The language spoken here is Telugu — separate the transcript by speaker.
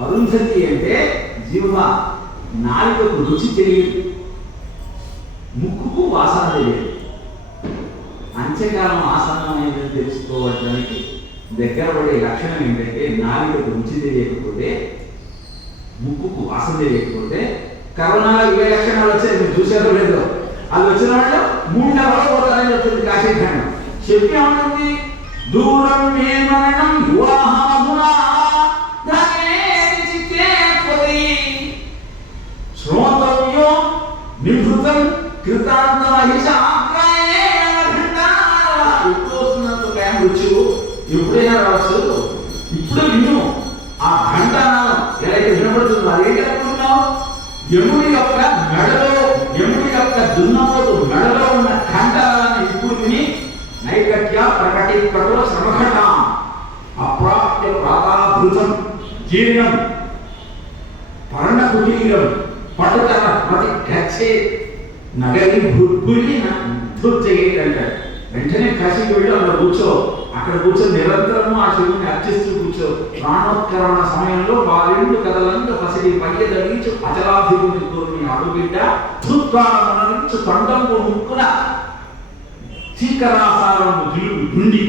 Speaker 1: అరుంధతి అంటే జీవ నాలుకకు రుచి తెలియదు. ముక్కుకు వాసన తెలియదు. అంత్యకాలం ఆసన్నమైందని తెలుసుకోవడానికి దగ్గర పడే లక్షణం ఏంటంటే నాలుకకు రుచి తెలియకపోతే ముక్కుకు వాసన తెలియకపోతే కరోనాలో ఇవే లక్షణాలు వచ్చాయి. మీరు చూసారో లేదో? అది వచ్చిన వాళ్ళు మూడు నెలలు పోతారని చెప్తుంది కాశీఖండం. చెప్పి ఏమనుంది? దూరం ఎప్పుడైనా రావచ్చు? ఇప్పుడు విను. ఆ ఘంట ఎలాగైతే వినపడుతుందో అదేంటి అనుకుంటున్నావు యముడి యొక్క మెడలో యముడి యొక్క దున్నపోతు మెడలో ఉన్న ఘంటాలని ఇప్పుడు విని నైకట్య ప్రకటీకృత సమఘట అప్రాప్య ప్రాతాభృతం జీర్ణం. పర్ణ కుటీరం. పడుతన ప్రతి గచ్చే నగరి భూర్భుని అంటాడు వెంటనే కాశీకి వెళ్ళి అక్కడ కూర్చో. అక్కడ కూర్చొని నిరంతరము ఆ శివుని అర్చిస్తూ కూర్చో. ప్రాణోత్కరణ సమయంలో వారిండు కథలంతా పసిడి పల్లె తగ్గించు అచలాధిపుని కోరిని అడుగుబిడ్డ ధృత్వారమనరించు తొండంపు ముక్కున చీకరాసారము దిలుగు దుండి.